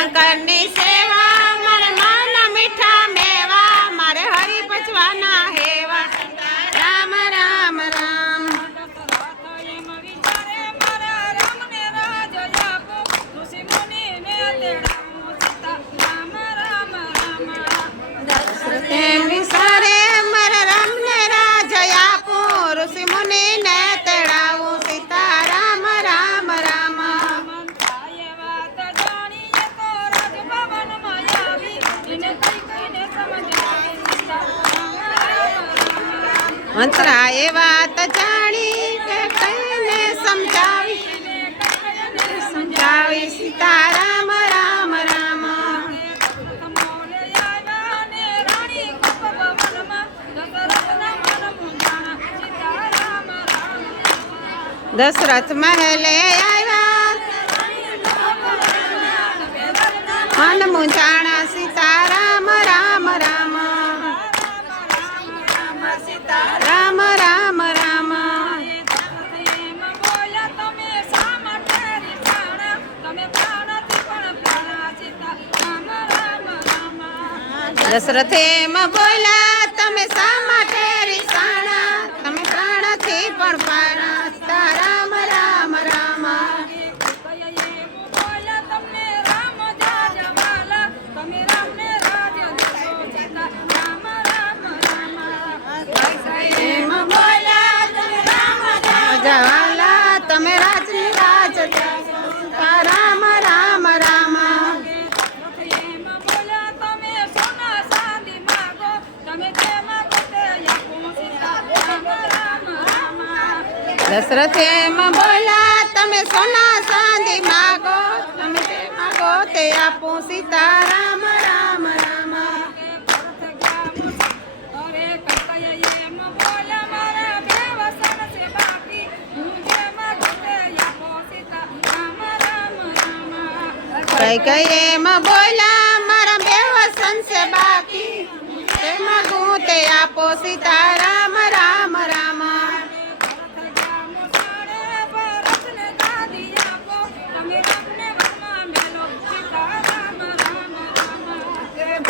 શંકરની સેવા મારે મન મીઠા મેવા મારે હરિ પચવાના હેવા રામ રામ રામ એમ વિસારે મારા રામને રાજ આપું ઋષિ મુનિ ને તેડાવું સીતા રામ રામ રામ મંત્રાએ વાત જાણી કે કઈને સમજાવી સીતા રામ રામ રામ દશરથ મહેલે આવ્યા મન મૂંઝાણા સીતા રામ રામ રામ રામ રામ રામ દશરથે એમ બોલ્યા તમે શા માટે રીસાણા તમે પ્રાણથી પણ પાણા સીતા રામ રામ રામ એમ બોલ્યા જવાલા તમે રાજની રાજ સીતા રામ રામ રામ દશરથ એમ બોલ્યા તમે સોના ચાંદી માગો તમે તે માગો તે આપું સીતા રામ રામ રામ કઈ એમ બોલ્યા મારા બે વસન છે બાકી તે માગું તે આપો સીતા રામ રામ રામ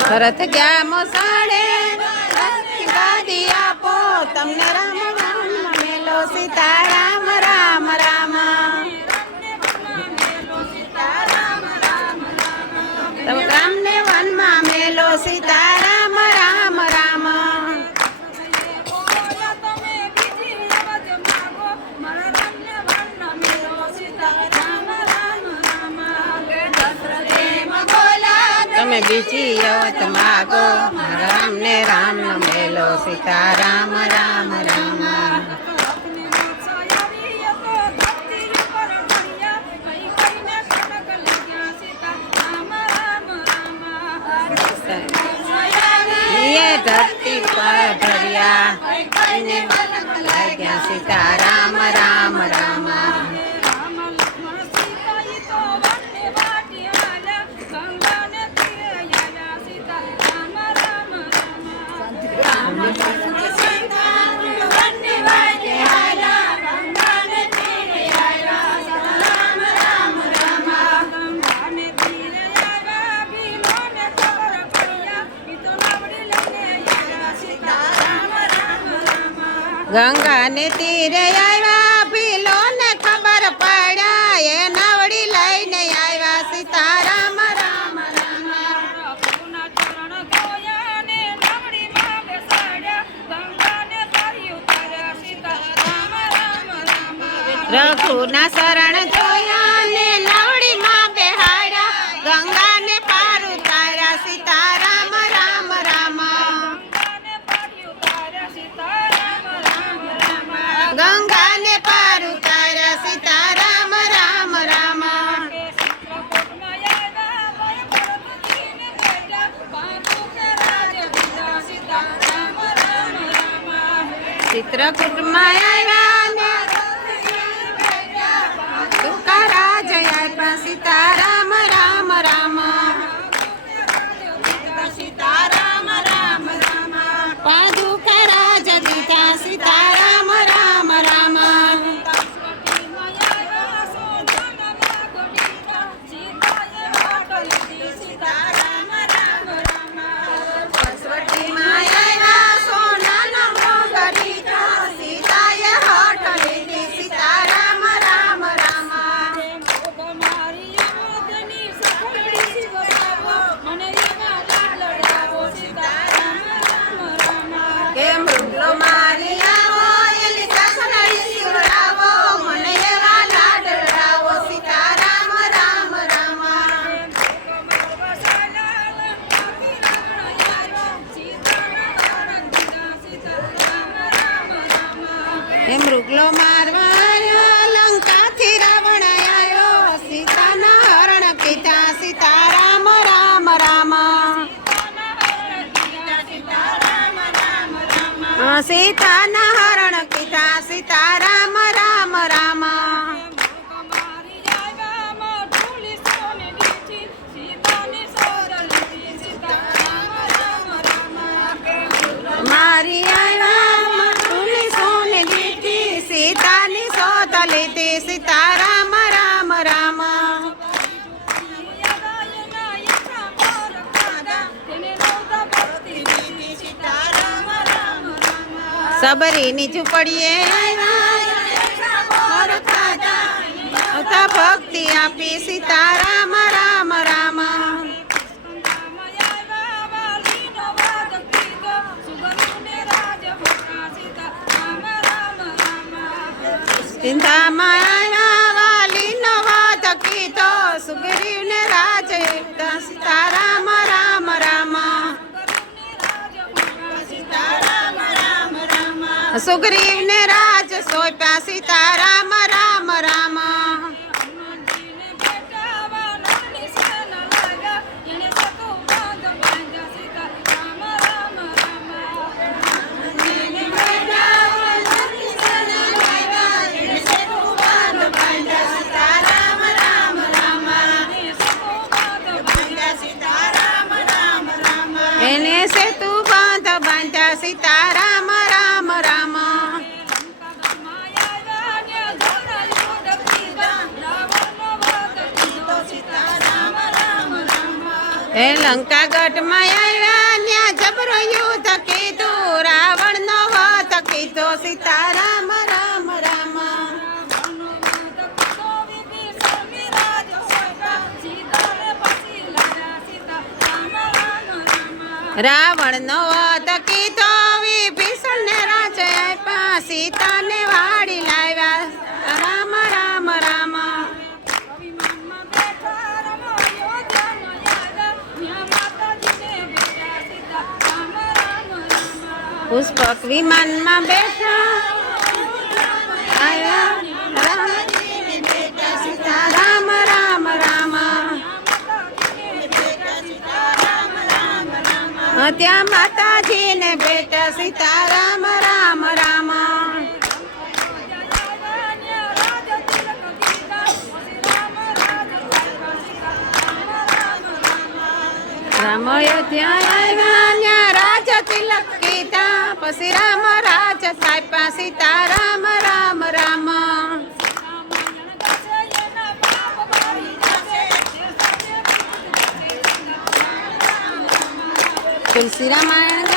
ભરત ગયા મોસાળે ગાદી આપો તમને રામ રામ મેલો સીતા રામ રામ રામ તમે રામને વનમાં મેલો સીતા રામ રામ રામ તમે બીજી યવત માગો રામને રામ મેલો સીતા રામ રામ રામ ये धरती पर भरिया लाग्या सीता राम राम राम ગંગા ને તીરે આવ્યા ભીલો ને ખબર પડ્યા એ નાવડી લઈને આવ્યા સીતા રામ રામ રામ રઘુના શરણ જોયા ને નાવડી માં બેહાડ્યા ગંગા ને પાર ઉતાર્યા સીતા રામ રામ રામ ગંગા ને પાર ઉતાર્યા સીતા રામ રામ રામ ચિત્રકૂટમાં આવ્યા ને તુકારા જયા સીતા રામ રામ રામ સીતા રામ રામ રામ પાદુકારા જગીતા સીતા રામ રામ રામ એ મૃગલો મારવા આવ્યો લંકાથી રાવણ આવ્યો સીતાના હરણ કીધા સીતારામ રામ રામ સીતાના હરણ કીધા સીતારામ રામ રામ મારી આવ્યા ઢૂલી સોને લીધી સીતાની શોધ લીધી સીતારામ રામ રામ સબરીની ઝૂંપડીએ આવ્યા ભક્તિ આપી સીતારામ રામ રામ ચિંતામાં આવ્યા વાલીનો વાદ કીધો સુગ્રીવને રાજ સીતારામ રામ રામ સુગ્રીવને રાજ સોંપ્યા સીતારામ રામ રામ એને સેતુ બાંધ બાંધ્યા સીતારામ રામ રામ એ લંકા ગઢમાં આવ્યા ન્યા જબરો યુદ્ધ કીધું રાવણ નો વધ કીધો સીતારામ રામ રામ રાવણ નો વધ કીધો વિભીષણ ને રાજ આપ્યા સીતાને વાળી લાવ્યા રામ રામ રામ પુષ્પક વિમાનમાં બેઠા આવ્યા સીતારામ રામ રામ ત્યાં માતાજીને બેટા સીતારામ રામ રામ રામ અયોધ્યા આવ્યા ન્યા રાજ તિલક કીધા પછી રામ રાજ થાપ્યા સીતારામ રામ રામ તુલસી રામાયણ